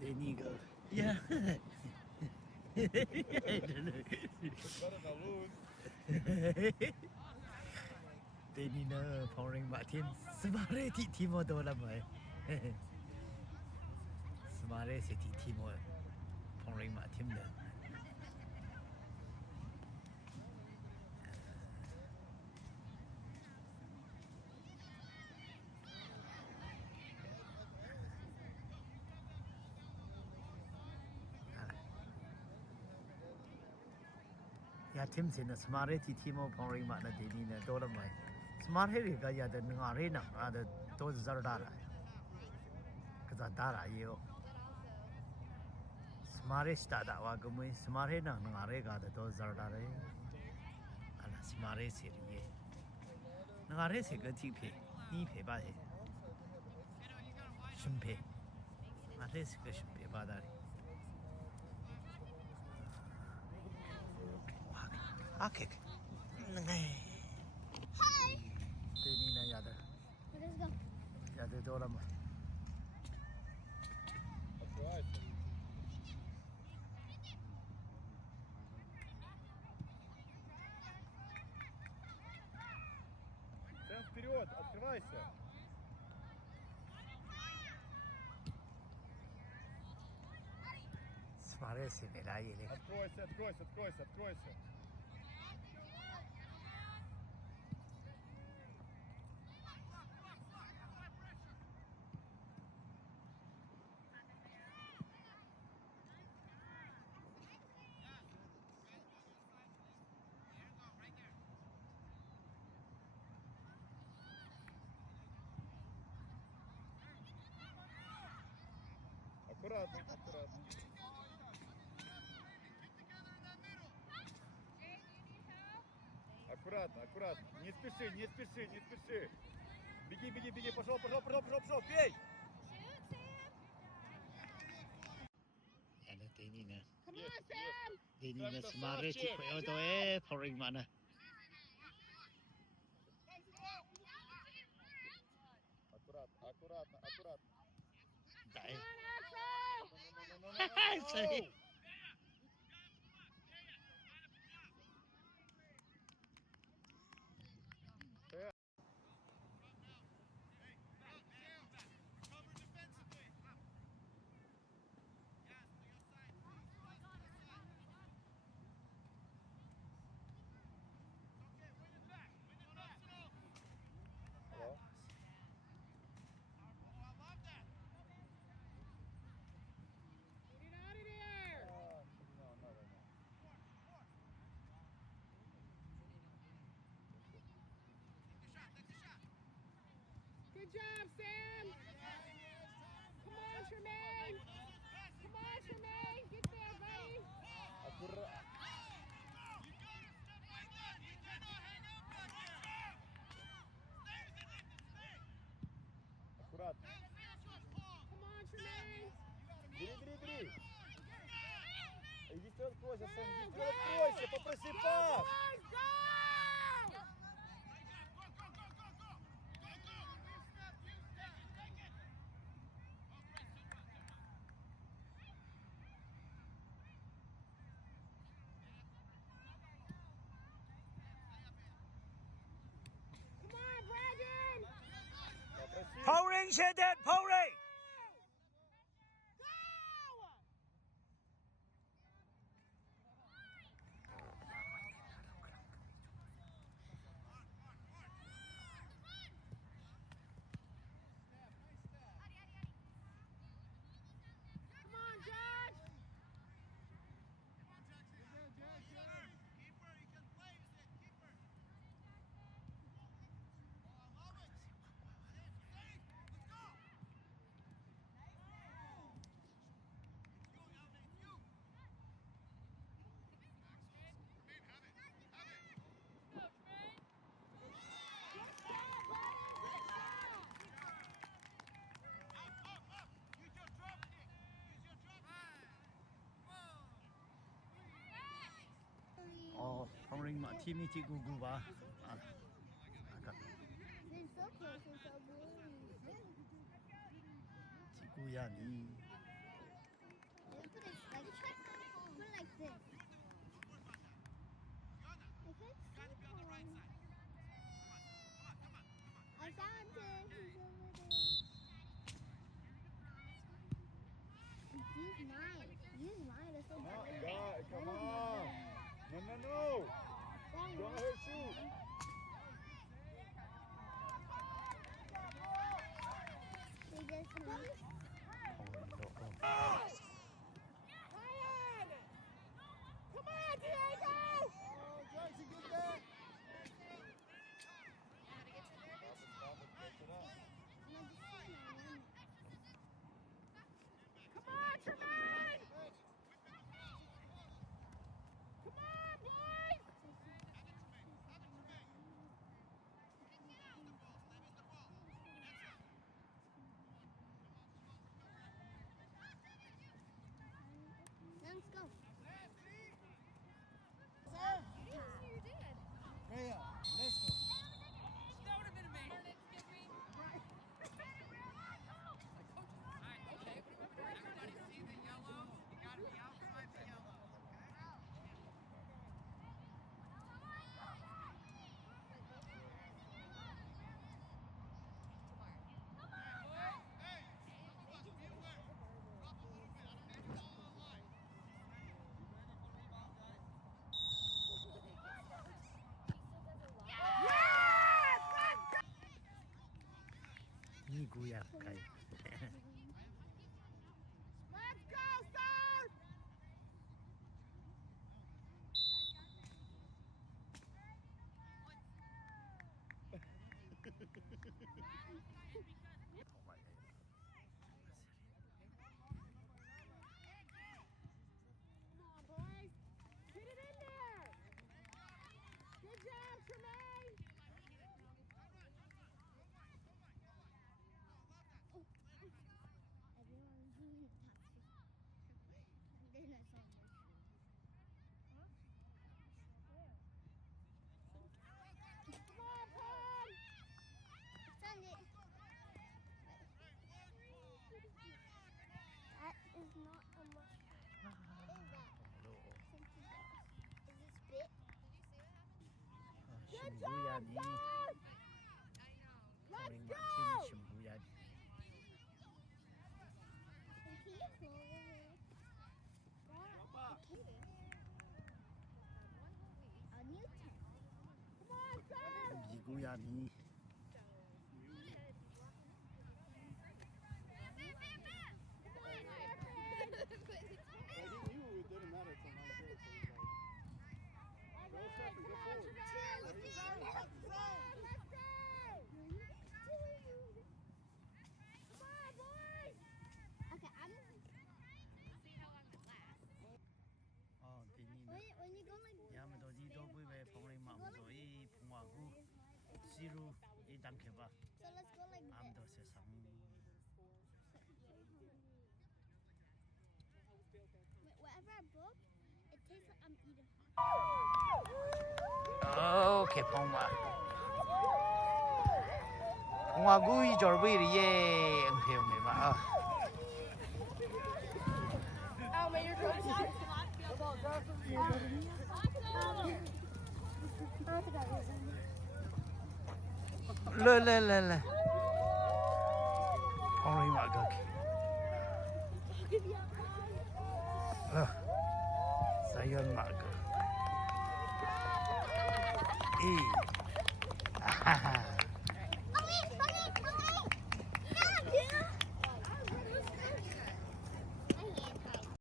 Denigo. Yeah. Denina pouring Martin. Smare Timo Dolama. Smare City Timo pouring Martin. Ya Tim sin Smare Timo pouring Martin Denina Dolama. Smart Heriga ya the Narena are the those Zardara. Kazadara you. Smare Stada Wagumi, Smare Narega, the those Zardare. And Smare City. Nare se个鸡皮，你皮吧的，生皮，nare se个生皮吧的，啊，OK，那个，对你那丫的，丫的多了嘛？Сэм, вперед, открывайся. Смотри, me la lleve. Откройся, откройся, откройся, откройся. Аккуратно, аккуратно. Аккуратно, аккуратно. Не спеши, не спеши, не спеши. Беги, беги, беги. Пошел, пошел, пошел, пошел, пошел. Бей! Ada ini na. Come on, Sam! Ini na smart ti ko to pouring mana. Аккуратно, аккуратно, аккуратно. Dai. Come on, Axel! Sorry. Hello? Get out of there! No, надо, no. Good job, Sam! Come on, Tremaine! Come on, Tremaine! Get there, buddy! Аккуратно. Аккуратно. Come on, Tremaine! Бери, бери, бери. Иди вперед, откройся, Сэм, иди вперед, откройся, попроси пас. Boys, go! Come on, Brandon! Попроси. Pouring said that pouring. Go! Come on, Judge! Oh, pouring ma team ti gugu ba. Agak They're so close and so blue. ti gu ya ni. Put it like this. Okay. I found it. He's over there. Use mine. Use mine. It's so No, bad. God, come on. No. Don't hurt you. They just move. 哦， Ryan! Come on, Diego! Oh, Jackson, get that. Stop it, catch it up. Come on, Tremaine! Come on, boys! Let's go. Rhea, let's go. That would have been amazing. Everybody see the yellow? You gotta be outside the yellow. 미구야 가이. Let's go, sir! Come on, boys. Get it in there. Good job, Tremaine. Everyone's doing that. They're not so much. Come on, Pam. Send it. That is not a mushroom. What is that? Is it spit? Good job, 신부야니. sir. Let's 우리 go. 마틴 신부야니. Can you pull it? A new tent. Come on, sir. 미구야니. He knew it didn't matter to my girl, so he's like, All Go, right, Stephanie, come go on, forward. Tremaine. There you go. Let's go. Come on, boys. Okay, I'm. 어, 디니는. When you go like 야마도 니도 부에 봉리 마음도 이 풍화구 시루 이 담케바 so, let's go like this. 암도 세상. Whatever I broke, it tastes like I'm eating. 오케이 봉마. 풍화구 이 절부이리에 응태용메마. Alma, you're good. 레레레레. 봉리 마가기. 사연 마가. 이